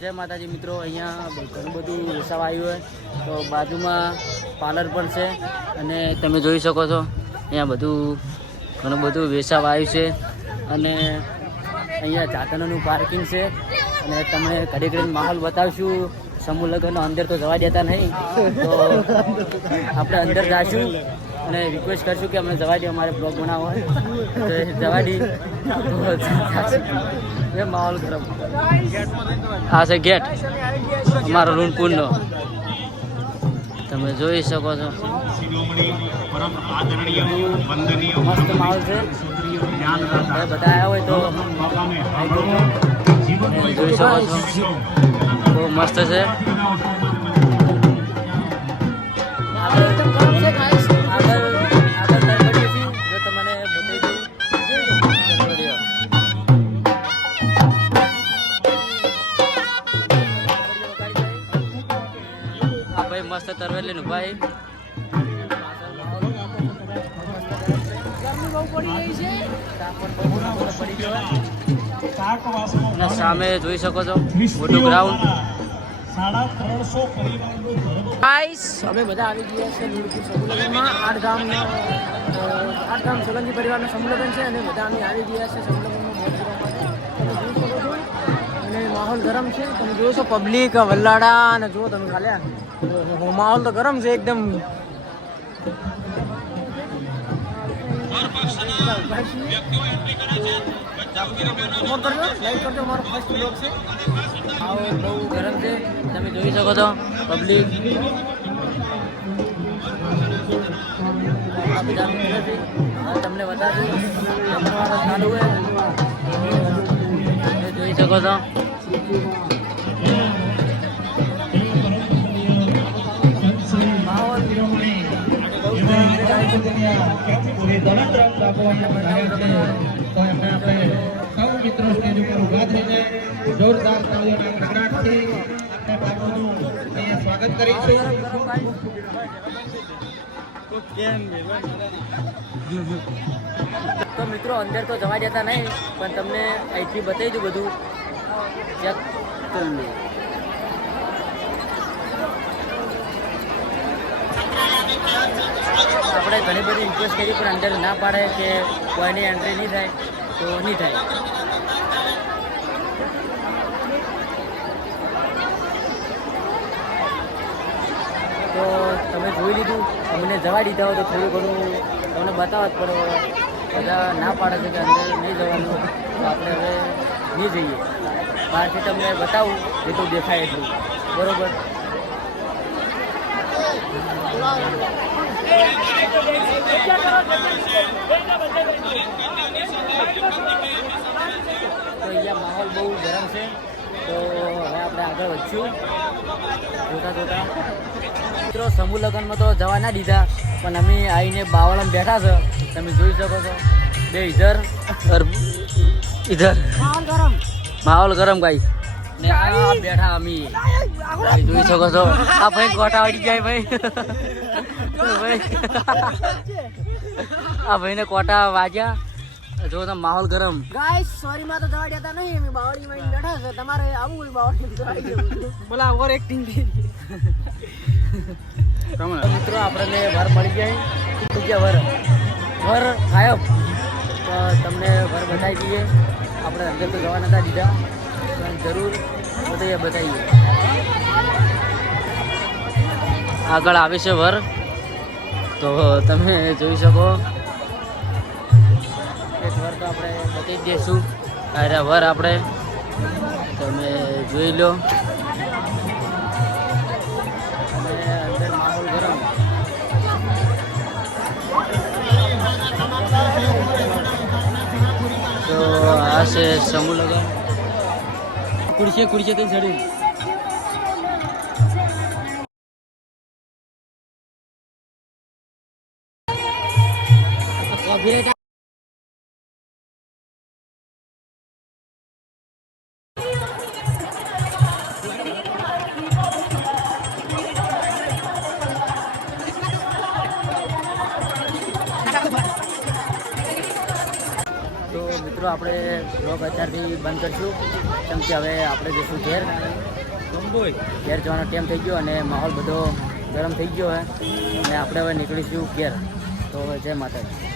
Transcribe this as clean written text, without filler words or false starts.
જય માતાજી મિત્રો, અહીંયા ઘણું બધું વેચાવા આવ્યું હોય તો બાજુમાં પાર્લર પણ છે અને તમે જોઈ શકો છો અહીંયા ઘણું બધું વેચાવા આવ્યું છે અને અહીંયા સાધનોનું પાર્કિંગ છે અને તમે ઘડી ઘડી માહોલ બતાવશું. સમૂહ લગ્નનો અંદર તો જવા દેતા નહીં, તો આપણે અંદર જઈશું અને રિક્વેસ્ટ કરશું કે અમને જવા દે, અમારે બ્લોગ બનાવવો હોય તો જવા દે. એ માહોલ ગરમ. આ છે ગેટ અમારો રૂનપુરનો, તમે જોઈ શકો છો. મસ્ત માહોલ છે, બધા આવ્યા હોય તો જોઈ શકો છો, બહુ મસ્ત છે. મસ્ત તરવેલી નું ભાઈ સામે જોઈ શકો છો મોટું ગ્રાઉન્ડ. અમે બધા આવી ગયા છે લુણપુર સમૂહ લગ્નમાં. 8 ગામ સોલંકી પરિવારનો સમૂહ લગ્ન છે અને બધા અમે આવી ગયા છે સમૂહ લગ્નમાં મોજ કરવા માટે. અને માહોલ ગરમ છે, તમે જોવો છો પબ્લિક વલ્લાડા અને જુઓ તમે ખાલી માહોલ તો ગરમ છે એકદમ. બહુ ગરમ છે, તમે જોઈ શકો છો પબ્લિક. તમને બતાવ્યું ચાલુ હોય જોઈ શકો છો. જોરદાર તાળીઓના ગડગડાટથી આપણે બાપુનું અહીંયા સ્વાગત કરીશું. તો મિત્રો અંદર તો જવા દેતા નહીં, પણ તમને અહીંથી બતાવી દઉં બધું ચેક કરી લો. આપણે ઘણી બધી રિક્વેસ્ટ કરી પણ અંદર ના પાડે કે કોઈની એન્ટ્રી નહીં થાય તો નહીં થાય. તો તમે જોઈ લીધું, અમને જવા દીધા હોય તો થોડું ઘણું તમને બતાવત, પણ બધા ના પાડે છે કે અંદર નહીં જવાનું, તો આપણે હવે નહીં જઈએ. બહારથી તમને બતાવું જેટલું દેખાય એટલું, બરાબર. તો અહીંયા માહોલ બહુ ગરમ છે, તો હવે આપણે આગળ વધશું જોતા. મિત્રો સમૂહ લગ્નમાં તો જવા ના દીધા, પણ અમે આવીને બાવળમાં બેઠા છે, તમે જોઈ શકો છો. બે ઇધર માહોલ ગરમ ગાઈ ને આ બેઠા અમે જોઈ શકો છો. આ ભાઈ કોટા વાળી જાય ભાઈ. આ ભાઈને કોટા વાગ્યા. જો તમે માહોલ ગરમ. ગાઈસ સોરી માં તો જવા દેતા નહીં, અમે બાવળીમાં બેઠા છે. તમારે આવું હોય બાવળી બોલા ઓવર એક્ટિંગ થઈ. મિત્રો આપણને વર મળી જાય, વર ગાયબ. તો તમને વર બતાવી દઈએ. આપણે અંદર તો જવા નતા દીધા, જરૂર બતાવીએ. આગળ આવે છે વર, તો તમે જોઈ શકો. એક વર તો આપણે બતાવી દઈશું. અરે વર આપણે તમે જોઈ લો. અને અંદર માહોલ ગરમ. તો આ છે સમૂહ લગન. ખુરશી કઈ ચડી. મિત્રો આપણે બ્લોગ અત્યારથી બંધ કરીશું, કેમ કે હવે આપણે જઈશું ઘેર. ઘેર જવાનો ટાઈમ થઈ ગયો અને માહોલ બધો ગરમ થઈ ગયો હોય અને આપણે હવે નીકળીશું ઘેર. તો જય માતાજી.